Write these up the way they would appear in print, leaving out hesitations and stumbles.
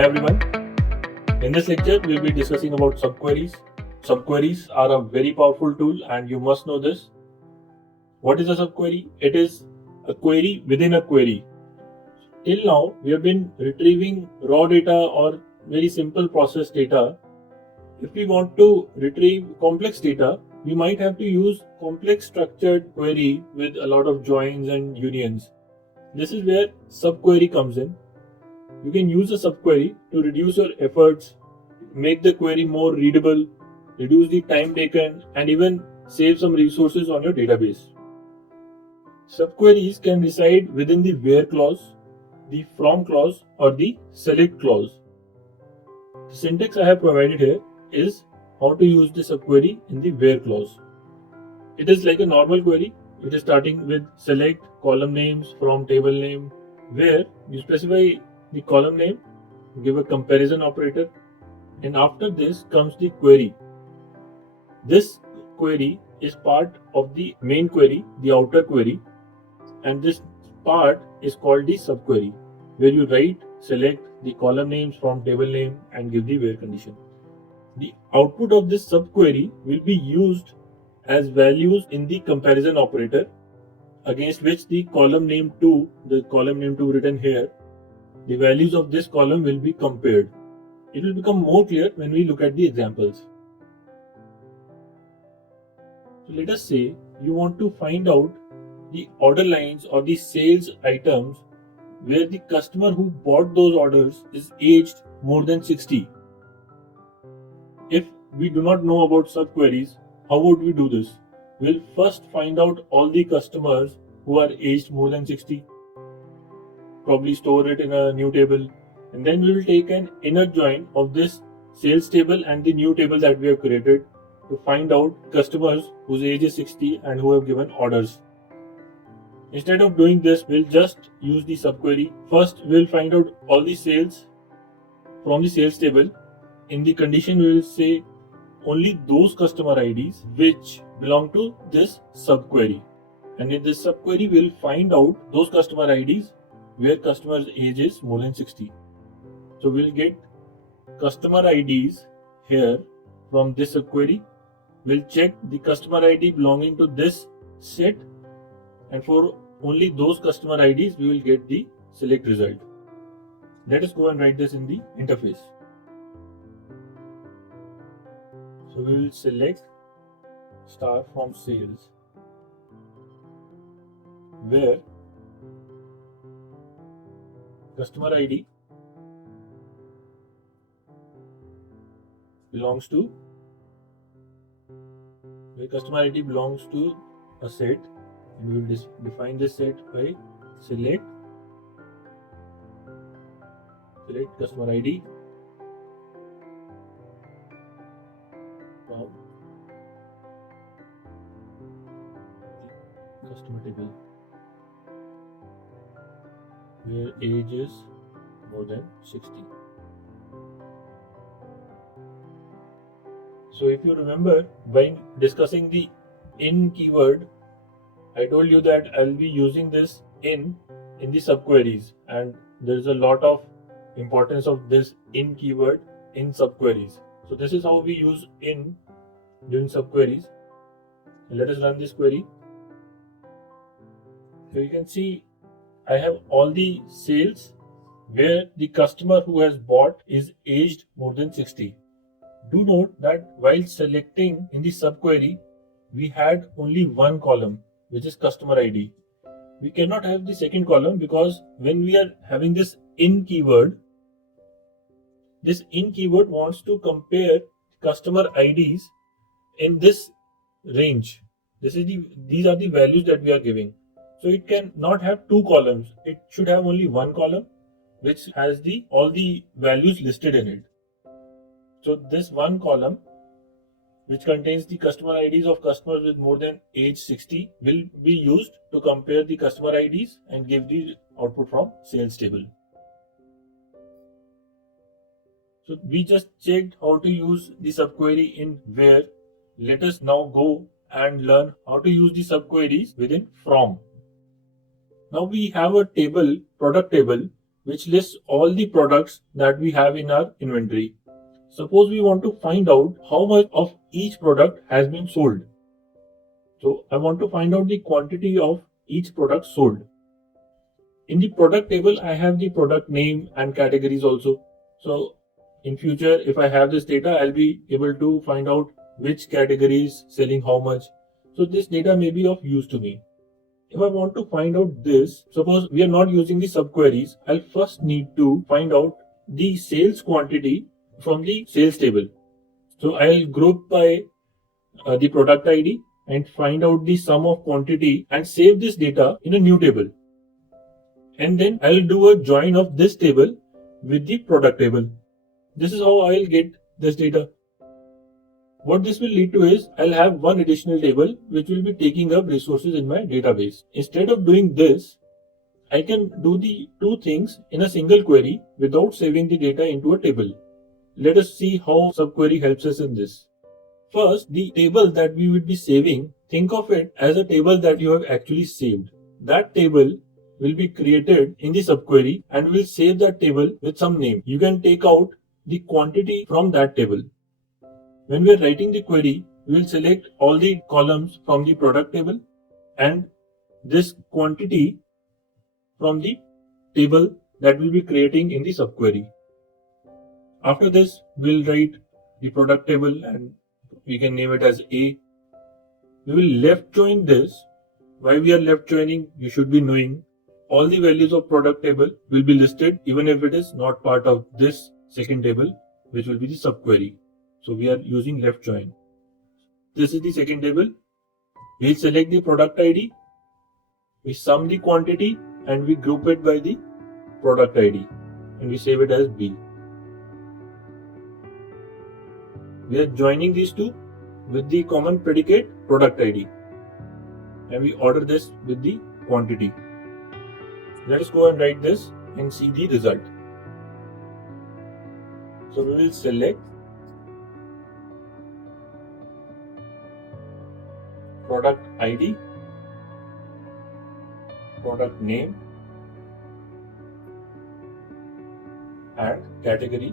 Hi everyone. In this lecture, we'll be discussing about subqueries. Subqueries are a very powerful tool and you must know this. What is a subquery? It is a query within a query. Till now, we have been retrieving raw data or very simple process data. If we want to retrieve complex data, we might have to use complex structured query with a lot of joins and unions. This is where subquery comes in. You can use a subquery to reduce your efforts, make the query more readable, reduce the time taken, and even save some resources on your database. Subqueries can reside within the where clause, the from clause, or the select clause. The syntax I have provided here is how to use the subquery in the where clause. It is like a normal query. It is starting with select, column names, from table name, where you specify the column name, give a comparison operator, and after this comes the query. This query is part of the main query, the outer query, and this part is called the subquery, where you write, select the column names from table name and give the where condition. The output of this subquery will be used as values in the comparison operator, against which the column name 2, the column name 2 written here, the values of this column will be compared. It will become more clear when we look at the examples. So let us say you want to find out the order lines or the sales items where the customer who bought those orders is aged more than 60. If we do not know about subqueries, how would we do this? We'll first find out all the customers who are aged more than 60, probably store it in a new table, and then we will take an inner join of this sales table and the new table that we have created to find out customers whose age is 60 and who have given orders. Instead of doing this, we'll just use the subquery. First, we'll find out all the sales from the sales table. In the condition, we will say only those customer IDs which belong to this subquery. And in this subquery, we'll find out those customer IDs where customer's age is more than 60. So we'll get customer IDs here from this subquery. We'll check the customer ID belonging to this set, and for only those customer IDs, we will get the select result. Let us go and write this in the interface. So we will select star from sales, where customer ID belongs to a set, and we will define this set by select customer ID from the customer table where age is more than 60. So if you remember, when discussing the in keyword, I told you that I'll be using this in the subqueries, and there's a lot of importance of this in keyword in subqueries. So this is how we use in during subqueries. And let us run this query. So you can see I have all the sales where the customer who has bought is aged more than 60. Do note that while selecting in the subquery, we had only one column, which is customer ID. We cannot have the second column because when we are having this in keyword wants to compare customer IDs in this range. These are the values that we are giving. So it can not have two columns. It should have only one column which has all the values listed in it. So this one column, which contains the customer IDs of customers with more than age 60, will be used to compare the customer IDs and give the output from sales table. So we just checked how to use the subquery in where. Let us now go and learn how to use the subqueries within from. Now we have a table, product table, which lists all the products that we have in our inventory. Suppose we want to find out how much of each product has been sold. So I want to find out the quantity of each product sold. In the product table, I have the product name and categories also. So in future, if I have this data, I'll be able to find out which category is selling how much. So this data may be of use to me. If I want to find out this, suppose we are not using the subqueries, I'll first need to find out the sales quantity from the sales table. So I'll group by the product ID and find out the sum of quantity and save this data in a new table. And then I'll do a join of this table with the product table. This is how I'll get this data. What this will lead to is I'll have one additional table which will be taking up resources in my database. Instead of doing this, I can do the two things in a single query without saving the data into a table. Let us see how subquery helps us in this. First, the table that we would be saving, think of it as a table that you have actually saved. That table will be created in the subquery and we'll save that table with some name. You can take out the quantity from that table. When we are writing the query, we will select all the columns from the product table and this quantity from the table that we'll be creating in the subquery. After this, we'll write the product table and we can name it as A. We will left join this. Why we are left joining, you should be knowing. All the values of product table will be listed even if it is not part of this second table, which will be the subquery. So we are using left join. This is the second table. We'll select the product ID. We sum the quantity and we group it by the product ID and we save it as B. We are joining these two with the common predicate product ID and we order this with the quantity. Let us go and write this and see the result. So we will select product ID, product name and category.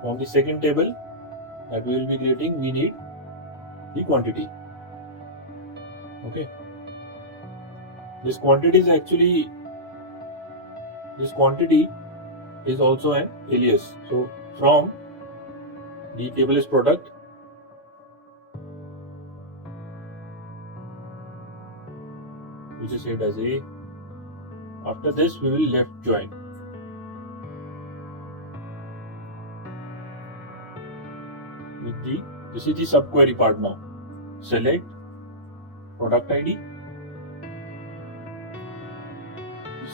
From the second table that we will be creating, we need the quantity. Okay. This quantity is also an alias. So from the table is product, which is saved as A. After this, we will left join. This is the subquery part now. Select product ID,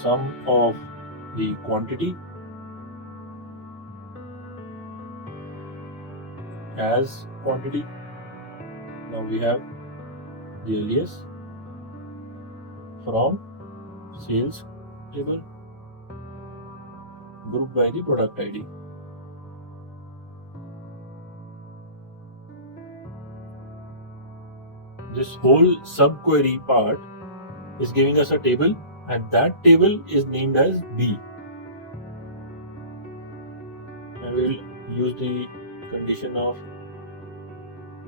sum of the quantity as quantity. Now we have the alias from sales table grouped by the product ID. This whole subquery part is giving us a table and that table is named as B. And we will use the condition of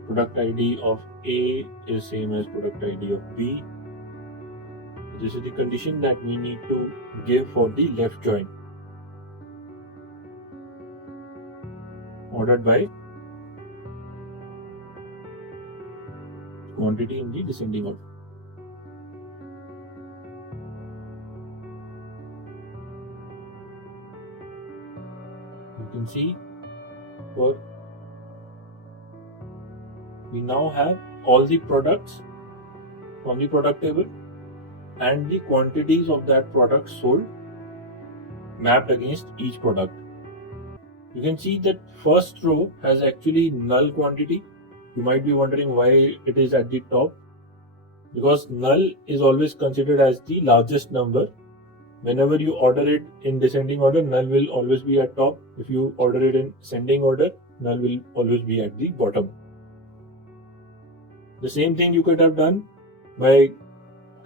product ID of A is same as product ID of B. This is the condition that we need to give for the left join. Ordered by quantity in the descending order. You can see we now have all the products from the product table and the quantities of that product sold mapped against each product. You can see that first row has actually null quantity. You might be wondering why it is at the top. Because null is always considered as the largest number. Whenever you order it in descending order, null will always be at top. If you order it in ascending order, null will always be at the bottom. The same thing you could have done by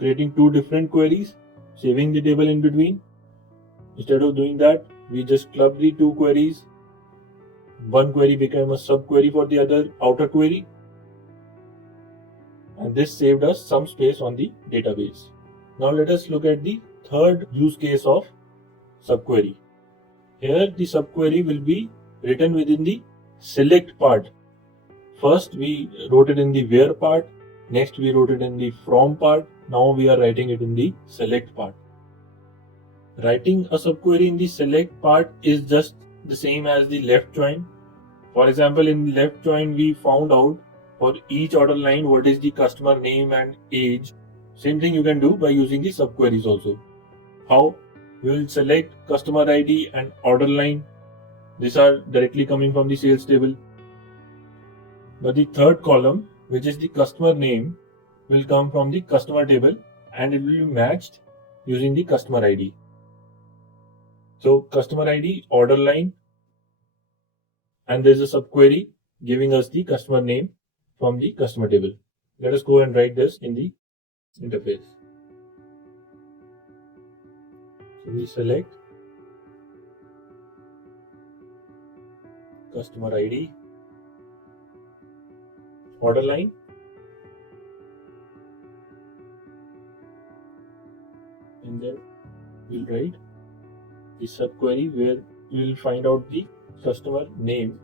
creating two different queries, saving the table in between. Instead of doing that, we just club the two queries. One query became a subquery for the other outer query, and this saved us some space on the database. Now let us look at the third use case of subquery. Here the subquery will be written within the select part. First we wrote it in the where part, next we wrote it in the from part, now we are writing it in the select part. Writing a subquery in the select part is just the same as the left join. For example, in left join we found out for each order line what is the customer name and age. Same thing you can do by using the subqueries also. How? We will select customer ID and order line. These are directly coming from the sales table. But the third column, which is the customer name, will come from the customer table and it will be matched using the customer ID. So customer ID, order line, and there is a subquery giving us the customer name from the customer table. Let us go and write this in the interface. So we select customer ID, order line, and then we'll write the subquery where we will find out the customer name,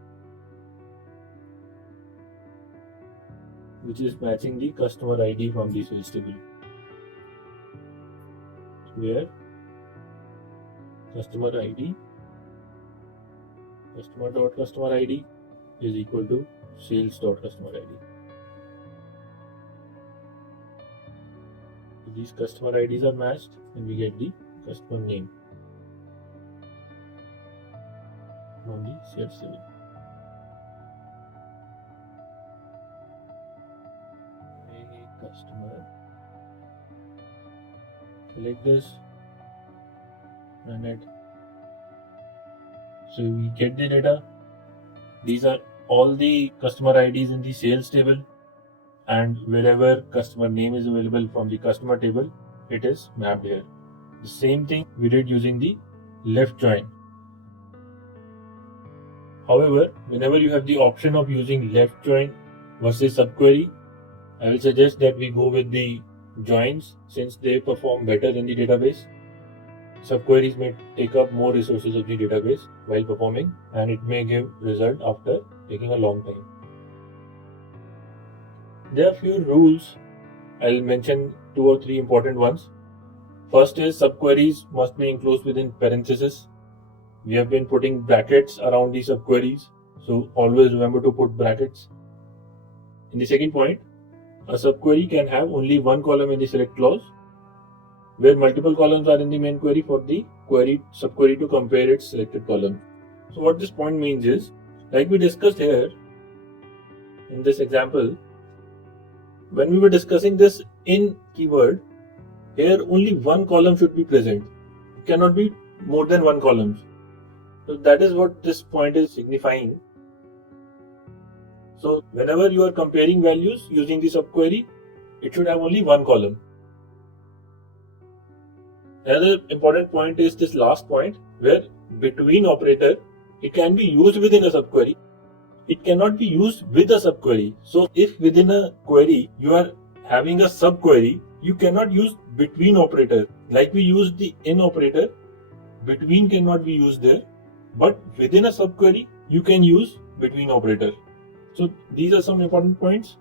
which is matching the customer ID from the sales table, where customer ID, customer.customer ID is equal to sales.customer ID. So these customer IDs are matched and we get the customer name from the sales table. Customer, select this, run it. So we get the data. These are all the customer IDs in the sales table, and wherever customer name is available from the customer table, it is mapped here. The same thing we did using the left join. However, whenever you have the option of using left join versus subquery, I will suggest that we go with the joins since they perform better in the database. Subqueries may take up more resources of the database while performing, and it may give result after taking a long time. There are few rules. I'll mention 2 or 3 important ones. First is subqueries must be enclosed within parentheses. We have been putting brackets around the subqueries, so always remember to put brackets. In the second point, a subquery can have only one column in the select clause, where multiple columns are in the main query for the subquery to compare its selected column. So what this point means is, like we discussed here in this example, when we were discussing this in keyword, here only one column should be present. It cannot be more than one column. So that is what this point is signifying. So whenever you are comparing values using the subquery, it should have only one column. Another important point is this last point, where between operator, it can be used within a subquery. It cannot be used with a subquery. So if within a query you are having a subquery, you cannot use between operator. Like we used the in operator, between cannot be used there. But within a subquery, you can use between operator. So these are some important points.